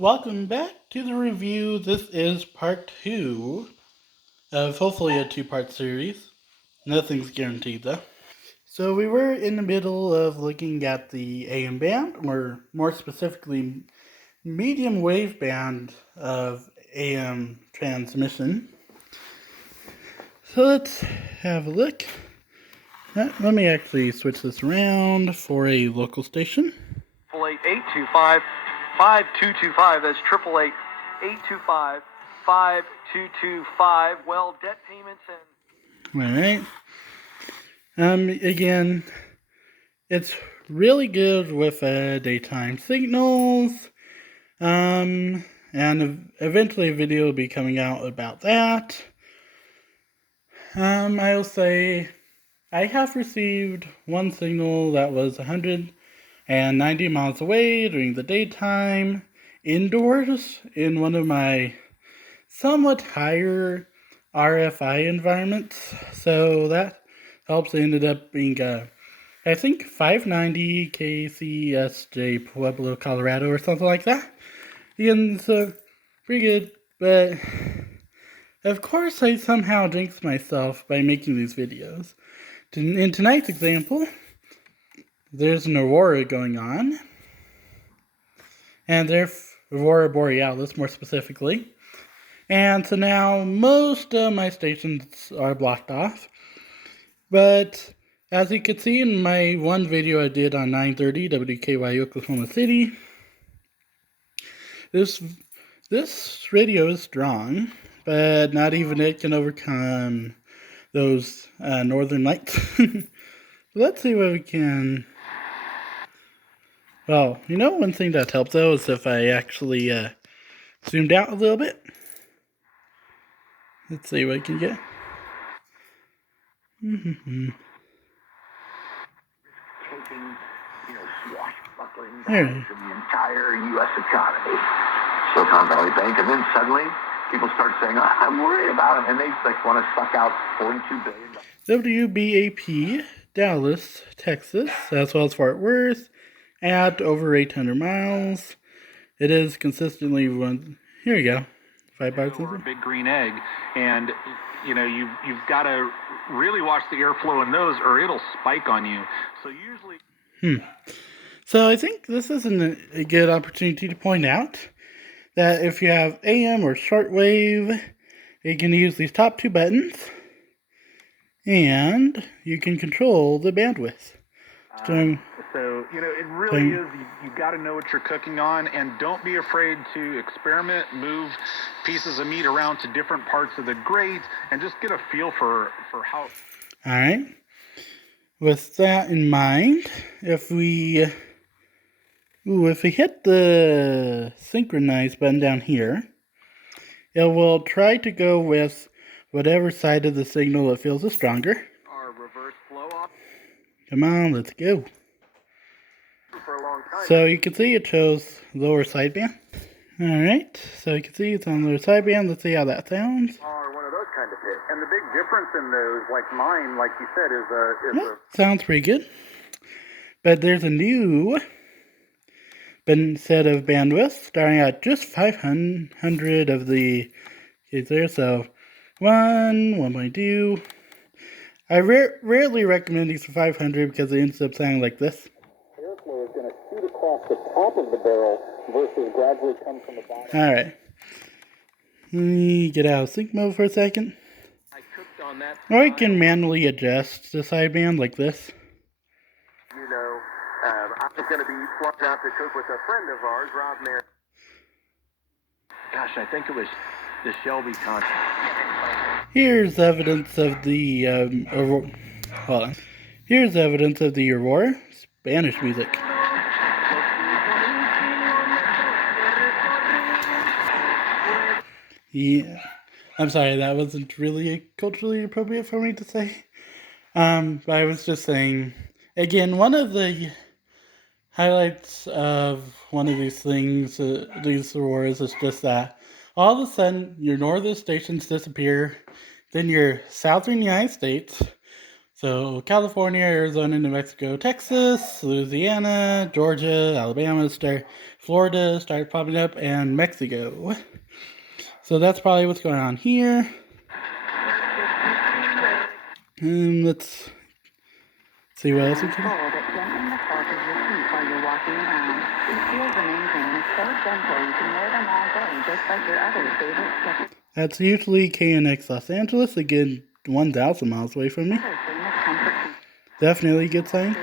Welcome back to the review. This is part 2 of hopefully a 2-part series. Nothing's guaranteed though. So we were in the middle of looking at the AM band, or more specifically, medium wave band of AM transmission. So let's have a look. Let me actually switch this around for a local station. 825 5225. That's 888 825 5225. Well, debt payments and. Alright. Again, it's really good with daytime signals. And eventually a video will be coming out about that. I'll say I have received one signal that was 190 miles away during the daytime, indoors, in one of my somewhat higher RFI environments. So that helps. It ended up being, I think, 590 KCSJ Pueblo, Colorado, or something like that. And so, pretty good, but of course I somehow jinxed myself by making these videos. In tonight's example, there's an aurora going on, and there's aurora borealis more specifically. And so now most of my stations are blocked off. But as you can see in my one video I did on 930 WKY Oklahoma City, this radio is strong, but not even it can overcome those northern lights. Let's see what we can. Well, one thing that helped though is if I actually zoomed out a little bit. Let's see what I can get. Taking, swashbuckling There. from the entire U.S. economy, Silicon Valley Bank, and then suddenly people start saying, "I'm worried about it," and they want to suck out $42 billion. WBAP, Dallas, Texas, as well as Fort Worth, at over 800 miles. It is consistently run. Here you go. 5 bucks. Or a big green egg, and you've got to really watch the airflow in those, or it'll spike on you. So usually. So I think this is a good opportunity to point out that if you have AM or shortwave, you can use these top 2 buttons, and you can control the bandwidth. So, it really is, you've got to know what you're cooking on, and don't be afraid to experiment, move pieces of meat around to different parts of the grate, and just get a feel for how. All right. With that in mind, if we hit the synchronize button down here, it will try to go with whatever side of the signal it feels is stronger. Our reverse flow off. Come on, let's go. So you can see it shows lower sideband. Alright, so you can see it's on lower sideband. Let's see how that sounds. Or one of those kind of hits. And the big difference in those, like mine, like you said, is sounds pretty good. But there's a new set of bandwidth starting at just 500 of the kids there. So 1.2. I rarely recommend these for 500 because it ends up sounding like this. Airflow is going to shoot across the top of the barrel versus gradually come from the bottom. Alright. Let me get out of sync mode for a second. I cooked on that. Or I can manually adjust the sideband like this. I was going to be flown out to cook with a friend of ours, Rob Mayer. Gosh, I think it was the Shelby con. Here's evidence of the hold on. Here's evidence of the Aurora Spanish music. Yeah, I'm sorry, that wasn't really culturally appropriate for me to say. But I was just saying, again, one of the highlights of one of these things, these auroras, is just that all of a sudden your northern stations disappear, then your southern United States So California, Arizona, New Mexico, Texas, Louisiana, Georgia, Alabama, Florida started popping up, and Mexico. So that's probably what's going on here. And let's see what else we can. That's usually KNX Los Angeles, again 1,000 miles away from me. Definitely a good sign.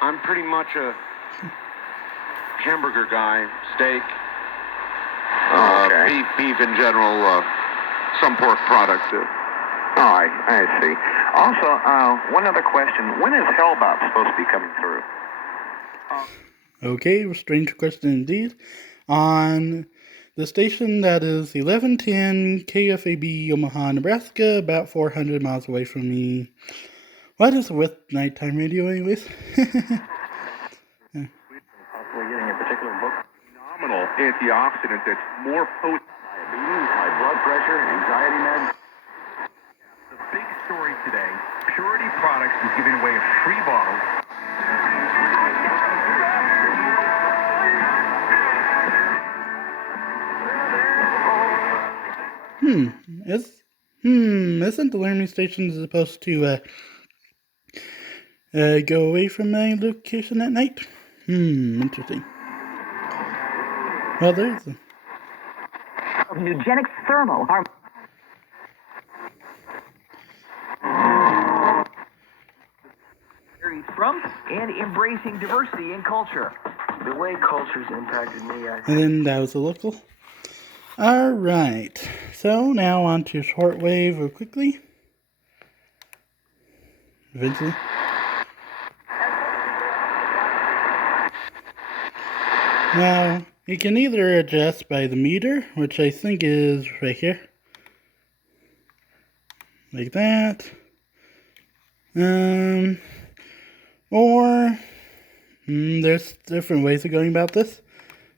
I'm pretty much a hamburger guy, steak, beef in general, some pork product. I see. Also, one other question. When is Hellbop supposed to be coming through? Okay, strange question indeed. On the station that is 1110 KFAB, Omaha, Nebraska, about 400 miles away from me. What is with nighttime radio, anyways? Possibly getting a particular book. Phenomenal antioxidant that's more potent. Diabetes, high blood pressure, anxiety meds. The big story today, Purity Products is giving away a free bottle. Isn't the alarming station supposed to go away from my location at night? Interesting. Well, there's a... Eugenics Thermal. From and embracing diversity in culture. The way culture's impacted me, And then that was a local. Alright, so now on to shortwave real quickly. Eventually. Now, you can either adjust by the meter, which I think is right here. Like that. Or there's different ways of going about this.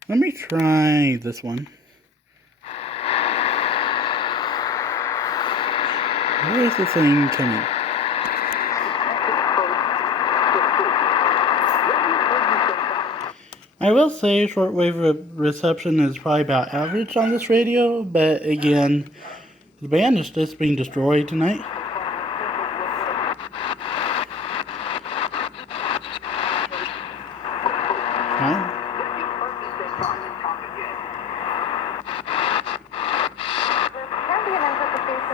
Let me try this one. Where is the thing coming? I will say shortwave reception is probably about average on this radio, but again, the band is just being destroyed tonight.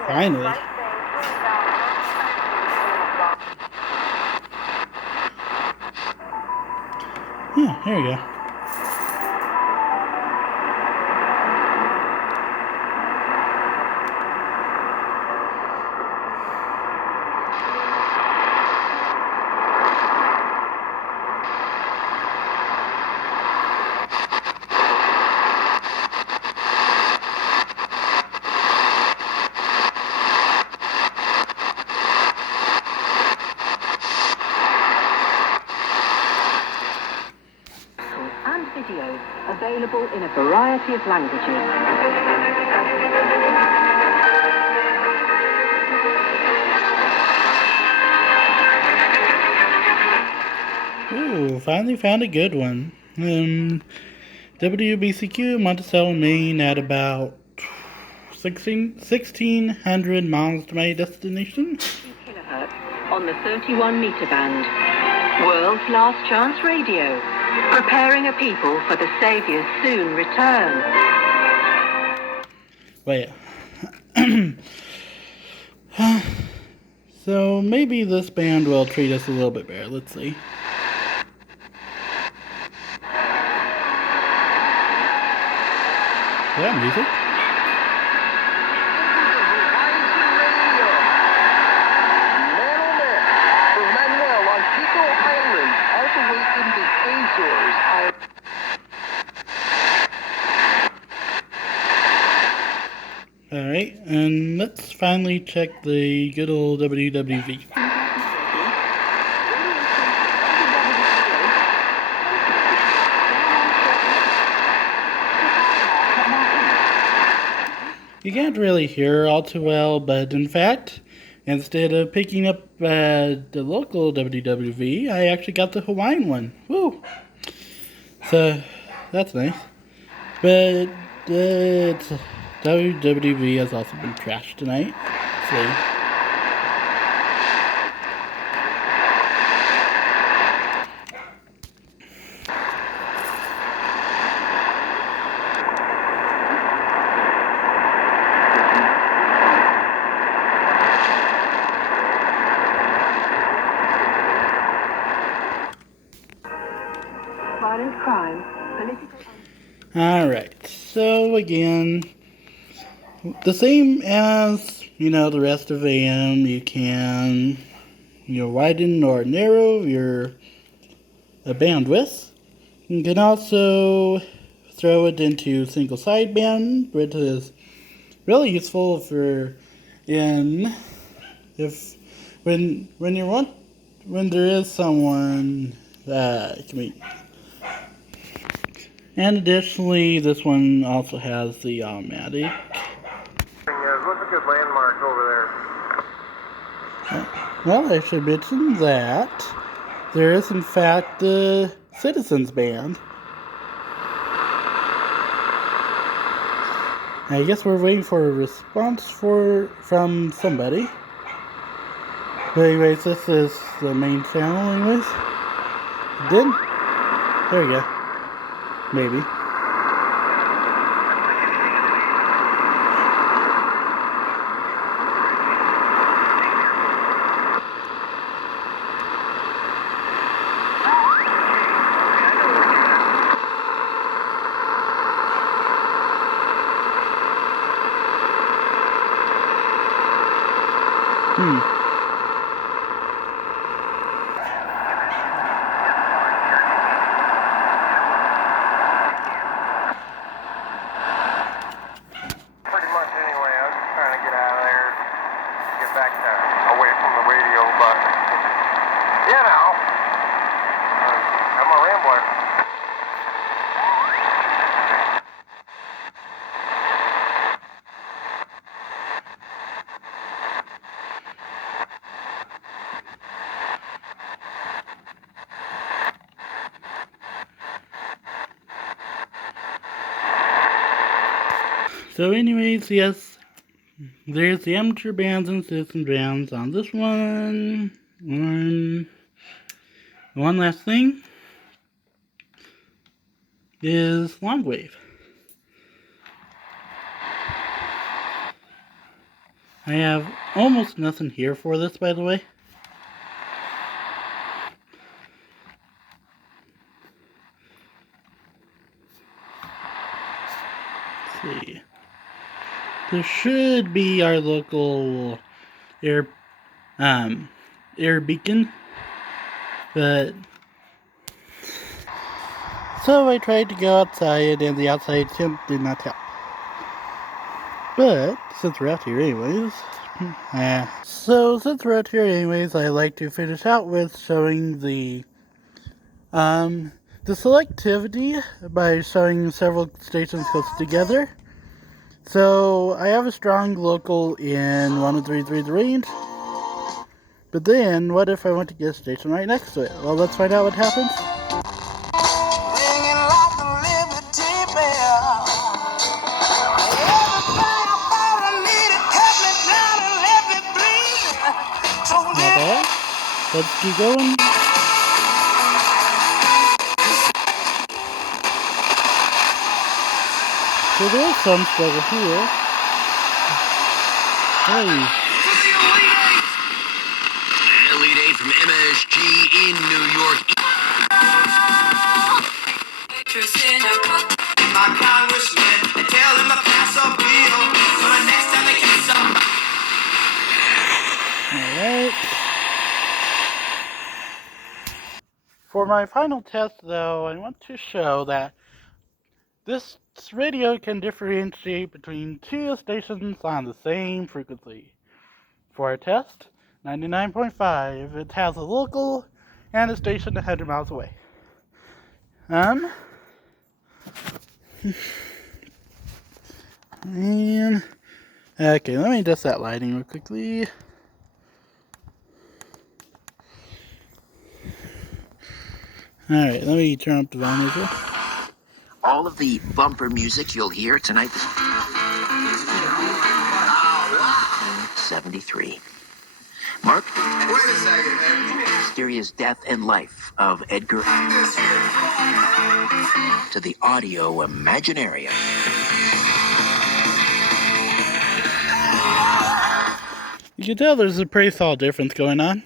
Finally. Yeah, here we go. Videos available in a variety of languages. Ooh, finally found a good one. WBCQ, Monticello, Maine, at about 1,600 miles to my destination. Kilohertz on the 31 meter band. World's last chance radio. Preparing a people for the Saviour's soon return. Wait. So maybe this band will treat us a little bit better. Let's see. Is that music? Alright, and let's finally check the good old WWV. you can't really hear all too well, but in fact, instead of picking up the local WWV, I actually got the Hawaiian one. Woo! So, that's nice. But WWV has also been trashed tonight. So, Violent crime, political... alright. So, again, the same as, the rest of AM, you can, widen or narrow your bandwidth. You can also throw it into single sideband, which is really useful for when there is someone that can be. And additionally, this one also has the automatic. What's a good landmark over there? Well, I should mention that there is in fact the Citizens Band. I guess we're waiting for a response from somebody. But anyways, this is the main channel anyways. Then, there we go. Maybe. Pretty much anyway. I was just trying to get out of there, get back away from the radio, but I'm a rambler. So anyways, yes, there's the amateur bands and citizen bands on this one. One last thing is long wave. I have almost nothing here for this, by the way. Let's see. There should be our local air beacon, but so I tried to go outside, and the outside temp did not help. But since we're out here anyways, I like to finish out with showing the selectivity by showing several stations close together. So I have a strong local in 103.3 range. But then, what if I want to get a station right next to it? Well, let's find out what happens. Not bad. Let's keep going. So there's some struggle here. Hey. Elite 8 from MSG in New York. My congressman, tell him to pass a bill for the next time they kiss some. Alright. For my final test, though, I want to show that this radio can differentiate between two stations on the same frequency. For our test, 99.5, it has a local and a station 100 miles away. And Okay, let me adjust that lighting real quickly. Alright, let me turn up the volume as well. All of the bumper music you'll hear tonight. 73. Mark? Wait a second, man. Mysterious death and life of Edgar to the audio Imaginarium. You can tell there's a pretty solid difference going on.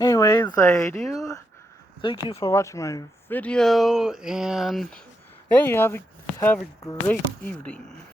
Anyways, I do thank you for watching my video, and hey, have a great evening.